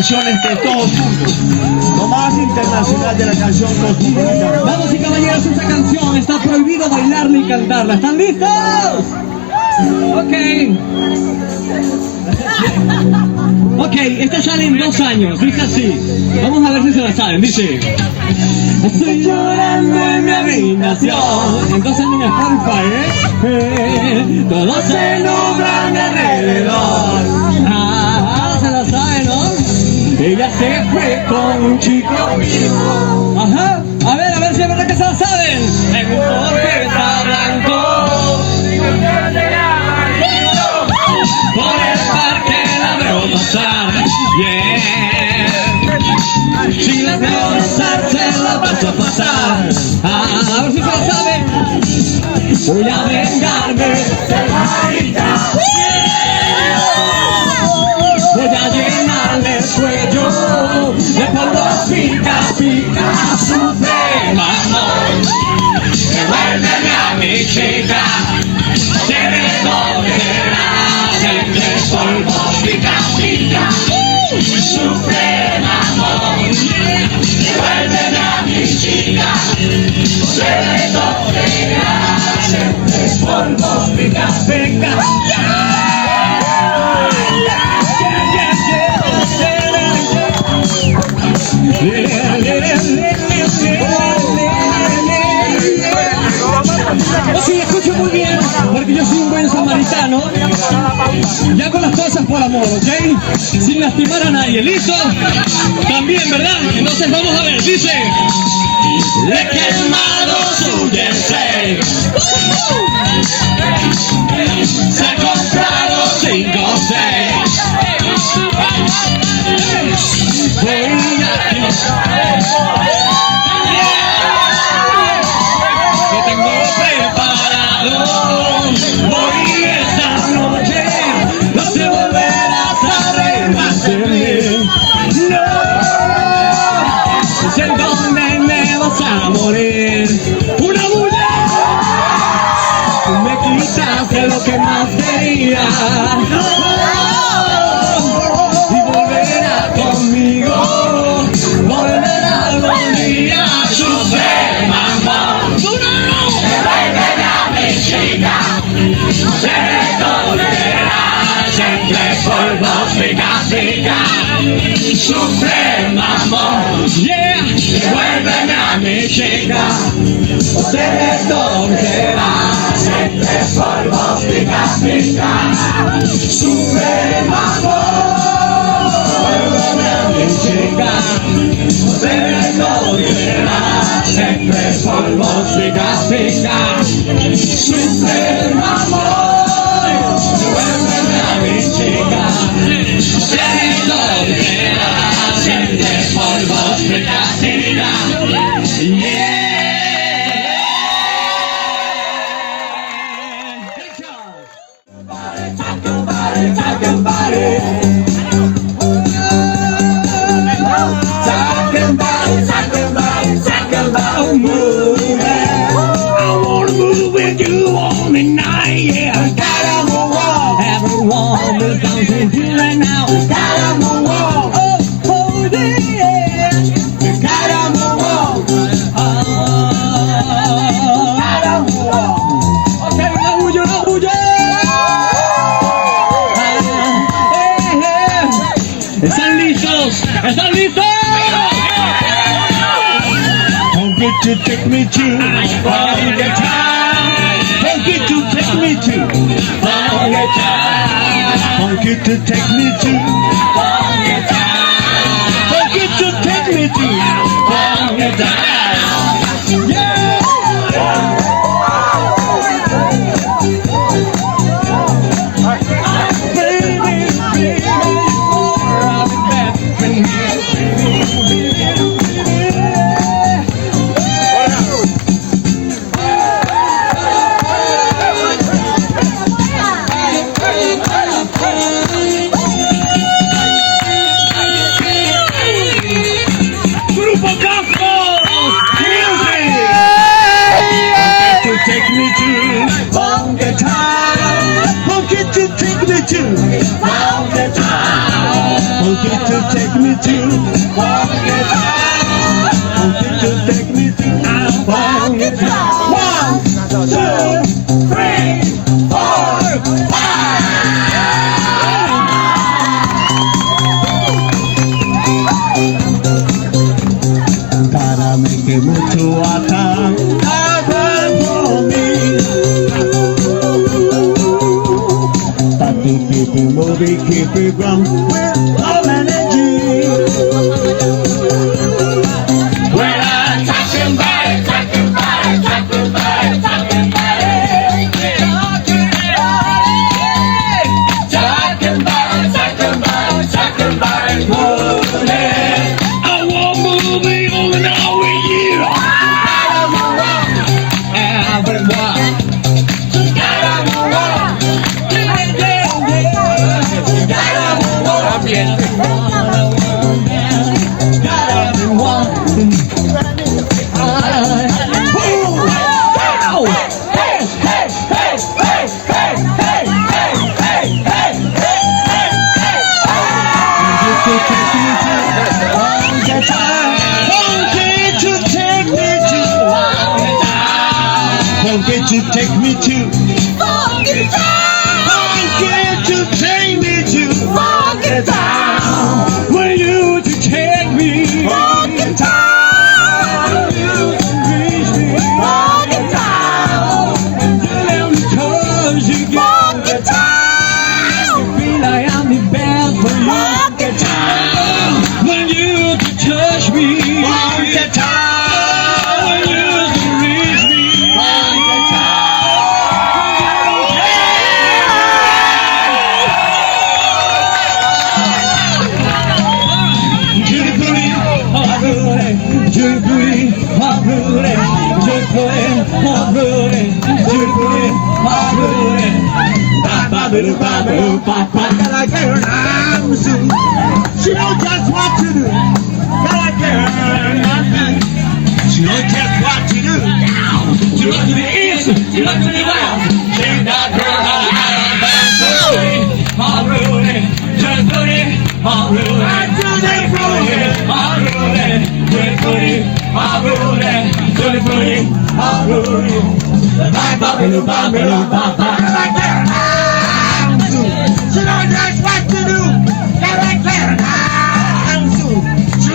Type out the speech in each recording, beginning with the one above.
canciones de todos juntos. Lo más internacional de la canción cosmopolitana. Damas y caballeros, esta canción está prohibido bailarla y cantarla. ¿Están listos? Ok. Ok, esta sale en 2 años, dice así. Vamos a ver si se la saben, dice. Estoy llorando en mi habitación. En 2 años en Spotify, todos se nublan alrededor. Ah, se la saben, ¿no? Ella se fue con un chico. Ajá, a ver si es verdad que se la saben. En un torpeta blanco. Por el parque la veo pasar, yeah. Si la veo pasar, se la paso a pasar. A ver si se la sabe. Voy a vengarme, voy a llenarle el cuello de polvo, pica, pica, sufre, mamón. Devuélveme a mi chica, se me dolerá. Siempre polvo, pica, pica, sufre, mamón. Devuélveme a mi chica, se me dolerá. Siempre polvo, pica, pica. Sí, escucho muy bien, porque yo soy un buen samaritano. Y hago las cosas por amor, ¿ok? Sin lastimar a nadie, ¿listo? También, ¿verdad? Entonces vamos a ver, dice. Le he quemado su jersey. Se ha comprado 5 o 6. Lo tengo preparado. Hoy esta noche no te volverás a renacer. No, sé en dónde me vas a morir. Una bulla. Tú me quitaste lo que más quería. Y volverá conmigo. Volverá algún día. Sufre, mamá. Devuélveme a mi chica. Se me dolerá. Siempre polvo, pica, pica. Sufre, mamón. Yeah. Devuélveme a mi chica. Se me dolerá. Siempre polvo, pica, pica. Sufre, mamón. Devuélveme a mi chica. Se me dolerá. Siempre polvo, pica, pica. Sufre, mamón. Devuélveme a mi chica. Se me dolerá. Siempre polvo, pica, pica. Yeah. Talking about it. Moving. I wanna move with you on the night, yeah. Gotta move on. Everyone is dancing here right now. Gotta move on. Oh, yeah. Gotta move on. Gotta move on. Okay, no huyo, no huyo. ¿Están listos? ¿Están listos? To take me to Colombia town. Funky to take me to Colombia town. Funky to take me to Colombia town. Funky to take me to Colombia town. Yeah. Baby, baby, I'll be back when you. Want you to take me to funky town. Want you to take me to funky town. 1, 2, 3, 4, 5. Gotta make it move to our town. Happen for me. But to keep it moving, keep it going with all energy. When I'm talking about it, talking about it, talking about it, talking about it, talking about it, talking about it, talking about it, moving it. I want moving on and on with you. Gotta move on, everyone. Gotta move on. Gotta move on. Gotta move on. To take me to funky town. Funky to take me to funky town. When you to take me funky town. You to reach me funky town. Tell me cause you funky town. I feel like I'm the best for you. Funky town. When you to touch me funky town. Gotta get her now soon. She knows just what to do. Gotta get her now. She knows just what to do. She look to the east, she look to the west. She's that girl out of Rudy, just Rudy, Rudy, she knows just what to do. Gotta get her now soon. She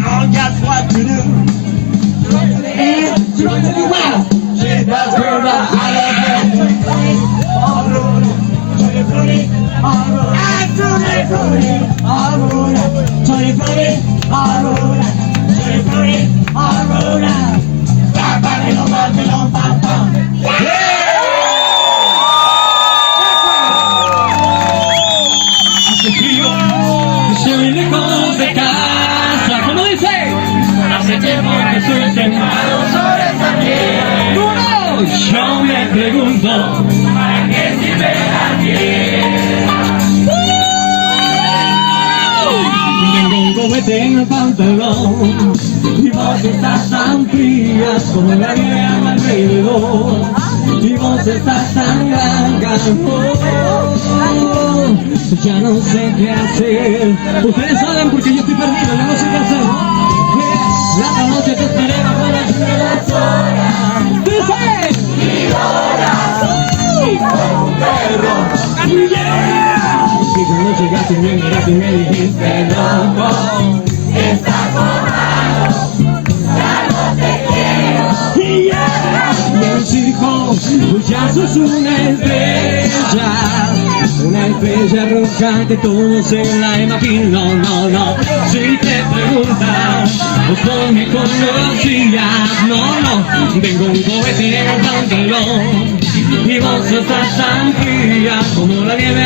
knows just what to do. She look to the east, she look to the west. She's that girl out of that. Just Rudy, Rudy, just Rudy, Rudy, just Rudy, Rudy, Tutti frutti, mojete en el pantalón. Y vos estás tan fría como la nieve a mi alrededor. Y vos estás tan blanca, ya no sé qué hacer. Ustedes saben porque yo estoy perdido, ya no sé qué hacer. La noche te esperé bajo la lluvia de las horas. ¡Dice! Y como un perro. ¡Yeah! Y cuando llegaste me miraste y me dijiste no, estás borrado, ya no te quiero. ¡Yeah! Y en circo, pues ya sos una estrella roja que todos se la imaginan. No, si te preguntas, pues no me conocías. No, tengo un cohete en el pantalón. Y vos estás tan fría como la nieve